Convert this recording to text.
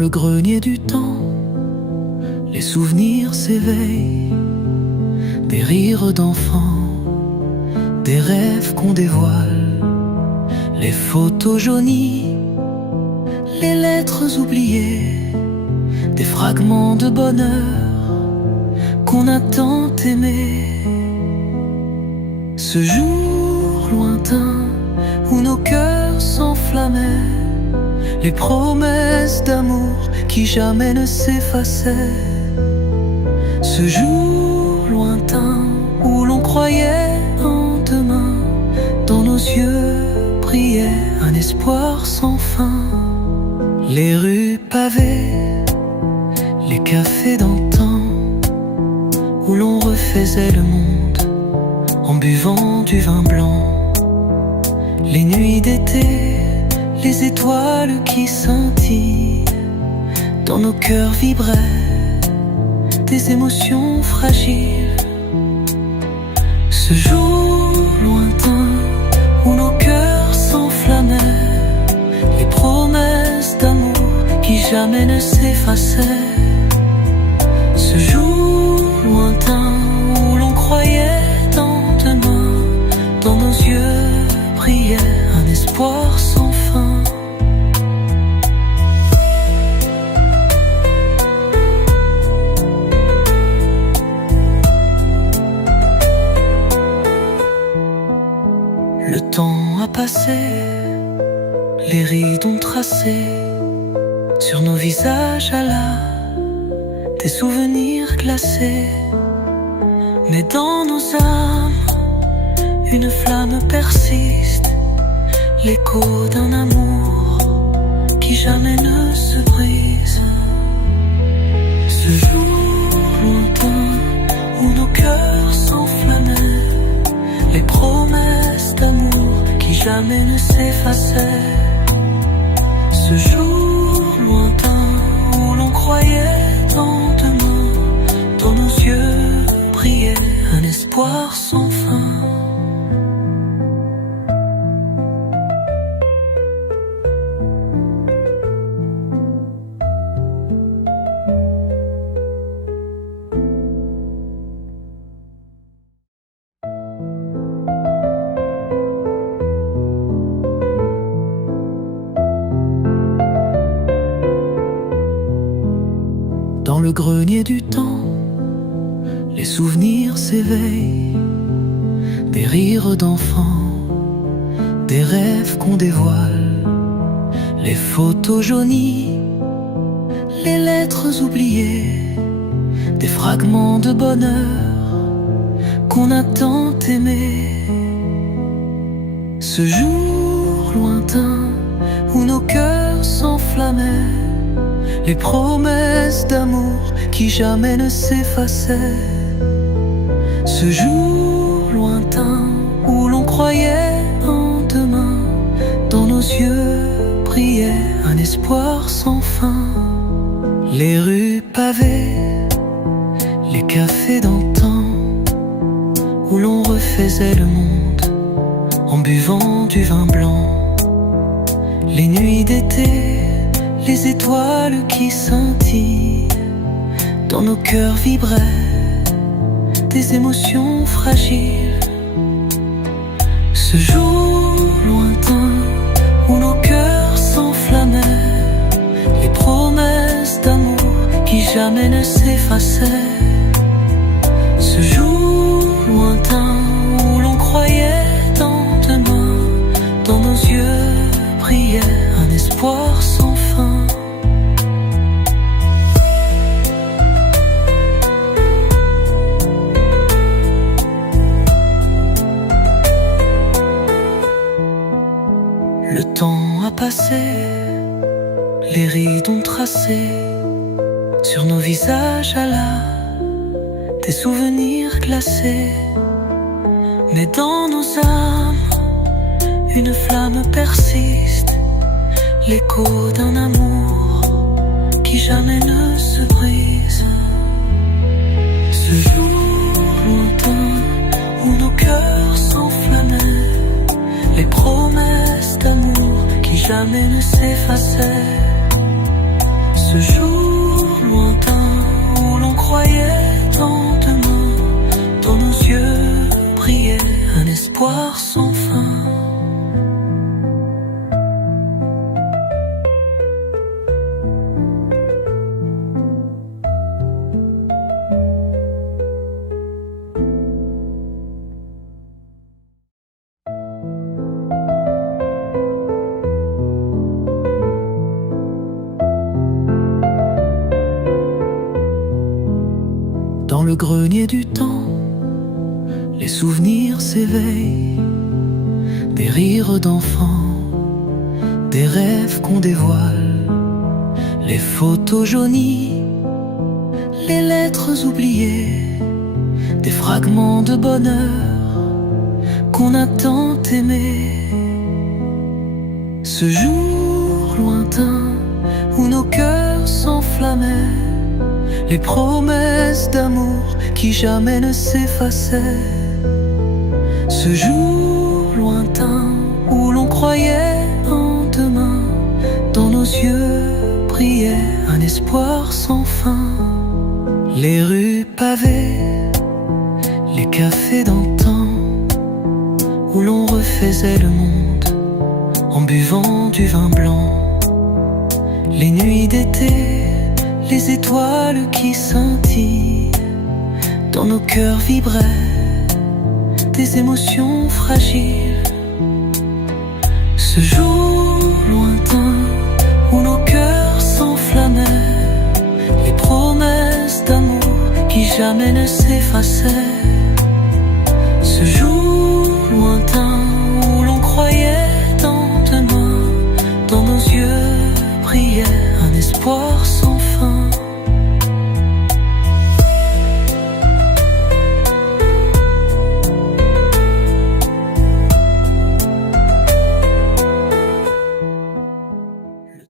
le grenier du temps, les souvenirs s'éveillent, des rires d'enfants, des rêves qu'on dévoile, les photos jaunies, les lettres oubliées, des fragments de bonheur qu'on a tant aimé. Ce jour lointain où nos cœurs s'enflammaient, les promesses d'amour qui jamais ne s'effaçaient. Ce jour lointain où l'on croyait en demain, dans nos yeux brillait un espoir sans fin. Les rues pavées, les cafés d'antan, où l'on refaisait le monde en buvant du vin blanc. Les nuits d'été, les étoiles qui scintillent, dans nos cœurs vibraient des émotions fragiles. Ce jour lointain où nos cœurs s'enflammaient, les promesses d'amour qui jamais ne s'effaçaient. Ce jour lointain où l'on croyait en demain, dans nos yeux brillait un espoir sans fin. Le temps a passé, les rides ont tracé sur nos visages à la des souvenirs glacés. Mais dans nos âmes, une flamme persiste, l'écho d'un amour qui jamais ne se brise. Ce jour lointain où nos cœurs s'enflammaient, les promesses d'amour qui jamais ne s'effaçaient. Ce jour lointain où l'on croyait en demain, dans nos yeux brillait un espoir sans fin. Dans le grenier du temps, les souvenirs s'éveillent, des rires d'enfants, des rêves qu'on dévoile, les photos jaunies, les lettres oubliées, des fragments de bonheur qu'on a tant aimé. Ce jour lointain où nos cœurs s'enflammaient, les promesses d'amour qui jamais ne s'effaçaient. Ce jour lointain où l'on croyait en demain, dans nos yeux brillait un espoir sans fin. Les rues pavées, les cafés d'antan, où l'on refaisait le monde en buvant du vin blanc. Les nuits d'été, les étoiles qui scintillent, dans nos cœurs vibraient des émotions fragiles. Ce jour lointain où nos cœurs s'enflammaient, les promesses d'amour qui jamais ne s'effaçaient. Ce jour lointain où l'on croyait en demain, dans nos yeux brillait un espoir sans fin. Le temps a passé, les rides ont tracé sur nos visages à la des souvenirs glacés. Mais dans nos âmes, une flamme persiste, l'écho d'un amour qui jamais ne se brise. Ce jour lointain où nos cœurs s'enflammaient, les promesses d'amour qui jamais ne s'effaçaient. Ce espoir sans fin. Dans le grenier du temps, les souvenirs s'éveillent, des rires d'enfants, des rêves qu'on dévoile, les photos jaunies, les lettres oubliées, des fragments de bonheur qu'on a tant aimé. Ce jour lointain où nos cœurs s'enflammaient, les promesses d'amour qui jamais ne s'effaçaient. Ce jour lointain où l'on croyait en demain, dans nos yeux brillait un espoir sans fin. Les rues pavées, les cafés d'antan, où l'on refaisait le monde en buvant du vin blanc. Les nuits d'été, les étoiles qui scintillent, dans nos cœurs vibraient des émotions fragiles. Ce jour lointain où nos cœurs s'enflammaient, les promesses d'amour qui jamais ne s'effaçaient.